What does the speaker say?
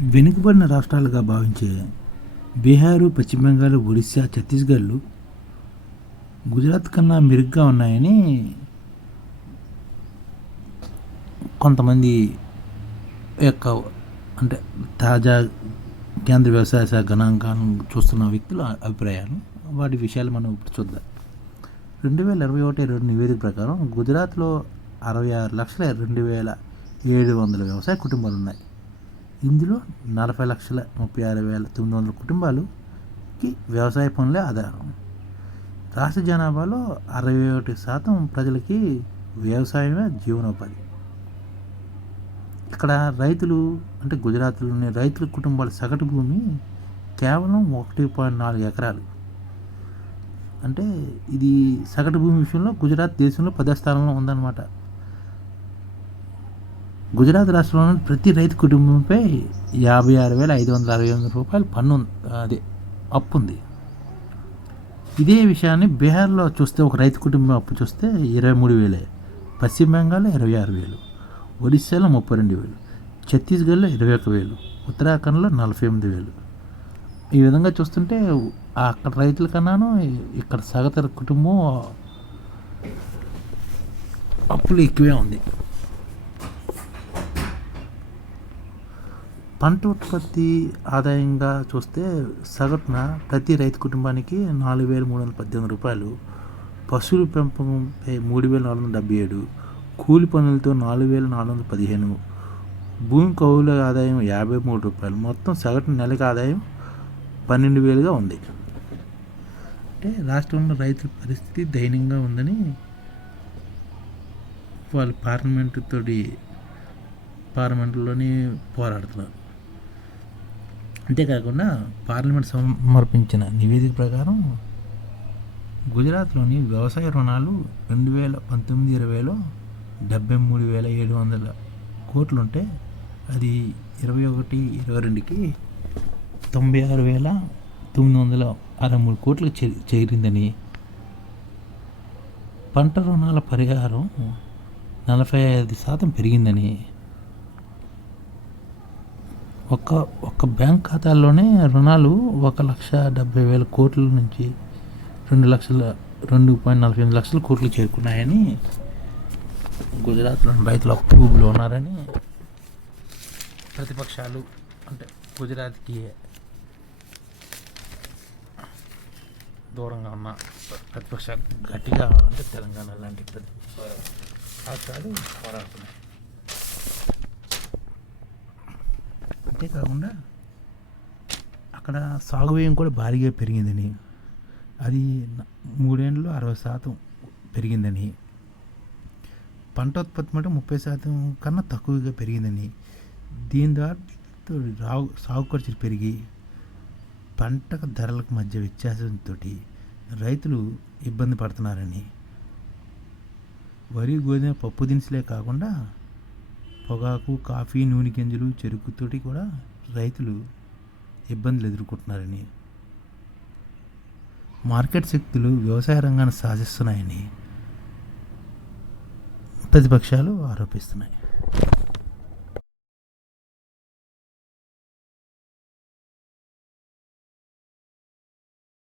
వెనుకబడిన రాష్ట్రాలుగా భావించే బీహారు పశ్చిమ బెంగాల్ ఒడిశా ఛత్తీస్గఢ్లు గుజరాత్ కన్నా మెరుగ్గా ఉన్నాయని కొంతమంది యొక్క అంటే తాజా కేంద్ర వ్యవసాయ శాఖ గణాంకాలను చూస్తున్న వ్యక్తుల అభిప్రాయాలు వాటి విషయాలు మనం ఇప్పుడు చూద్దాం. రెండు వేల ఇరవై ఒకటి రెండు నివేదిక ప్రకారం గుజరాత్లో అరవై ఆరు లక్షల రెండు వేల ఏడు వందల వ్యవసాయ కుటుంబాలు ఉన్నాయి. ఇందులో నలభై లక్షల ముప్పై ఆరు వేల తొమ్మిది వందల కుటుంబాలుకి వ్యవసాయ పనులే ఆధారం. రాష్ట్ర జనాభాలో అరవై ఒకటి శాతం ప్రజలకి వ్యవసాయమే జీవనోపాధి. ఇక్కడ రైతులు అంటే గుజరాత్లోని రైతుల కుటుంబాల సగటు భూమి కేవలం ఒకటి పాయింట్ నాలుగు ఎకరాలు. అంటే ఇది సగటు భూమి విషయంలో గుజరాత్ దేశంలో పదో స్థానంలో ఉందన్నమాట. గుజరాత్ రాష్ట్రంలోని ప్రతి రైతు కుటుంబంపై యాభై ఆరు వేల ఐదు వందల అరవై ఎనిమిది రూపాయలు పన్ను ఉంది. అదే అప్పు ఉంది. ఇదే విషయాన్ని బీహార్లో చూస్తే ఒక రైతు కుటుంబం అప్పు చూస్తే ఇరవై మూడు వేలే. పశ్చిమ బెంగాల్లో ఇరవై ఆరు వేలు. ఒడిశాలో ముప్పై రెండు వేలు. ఛత్తీస్గఢ్లో ఇరవై ఒక వేలు. ఉత్తరాఖండ్లో నలభై ఎనిమిది వేలు. ఈ విధంగా చూస్తుంటే అక్కడ రైతుల కన్నాను ఇక్కడ సగతర కుటుంబం అప్పులు ఎక్కువే ఉంది. పంట ఉత్పత్తి ఆదాయంగా చూస్తే సగటున ప్రతి రైతు కుటుంబానికి నాలుగు వేల మూడు వందల పద్దెనిమిది రూపాయలు. పశువుల పెంపకంపై మూడు వేల నాలుగు వందల డెబ్బై ఏడు. కూలి పనులతో నాలుగు వేల నాలుగు వందల పదిహేను. భూమి కౌల ఆదాయం యాభై మూడు రూపాయలు. మొత్తం సగటు నెలకు ఆదాయం పన్నెండు వేలుగా ఉంది. అంటే రాష్ట్రంలో రైతుల పరిస్థితి దయనీయంగా ఉందని వాళ్ళు పార్లమెంటు తోటి పార్లమెంటులోని పోరాడుతున్నారు. అంతేకాకుండా పార్లమెంట్ సమర్పించిన నివేదిక ప్రకారం గుజరాత్లోని వ్యవసాయ రుణాలు రెండు వేల పంతొమ్మిది ఇరవైలో డెబ్బై మూడు వేల ఏడు వందల కోట్లుంటే అది ఇరవై ఒకటి ఇరవై రెండుకి తొంభై ఆరు వేల తొమ్మిది వందల అరవై మూడు కోట్లకు చే చేరిందని. పంట రుణాల పరిహారం నలభై ఐదు శాతం పెరిగిందని. ఒక ఒక బ్యాంక్ ఖాతాల్లోనే రుణాలు ఒక లక్ష డెబ్బై వేల కోట్ల నుంచి రెండు లక్షల రెండు పాయింట్ నలభై ఎనిమిది లక్షల కోట్లు చేరుకున్నాయని గుజరాత్లోని రైతులు అప్రూవ్లో ఉన్నారని ప్రతిపక్షాలు అంటే గుజరాత్కి దూరంగా ఉన్న ప్రతిపక్షాలు గట్టిగా అంటే తెలంగాణ లాంటి ప్రతి రాష్ట్రాలు పోరాడుతున్నాయి. అంతేకాకుండా అక్కడ సాగు వ్యయం కూడా భారీగా పెరిగిందని అది మూడేళ్ళలో అరవై శాతం పెరిగిందని పంట ఉత్పత్తి మటు ముప్పై శాతం కన్నా తక్కువగా పెరిగిందని దీని ద్వారా రాగు రావు సాగు ఖర్చులు పెరిగి పంట ధరలకు మధ్య వ్యత్యాసంతో రైతులు ఇబ్బంది పడుతున్నారని వరి గోధుమ పప్పు దినుసులే కాకుండా పొగాకు కాఫీ నూనె గింజలు చెరుకుతోటి కూడా రైతులు ఇబ్బందులు ఎదుర్కొంటున్నారని. మార్కెట్ శక్తులు వ్యవసాయ రంగాన్ని సాధిస్తున్నాయని ప్రతిపక్షాలు ఆరోపిస్తున్నాయి.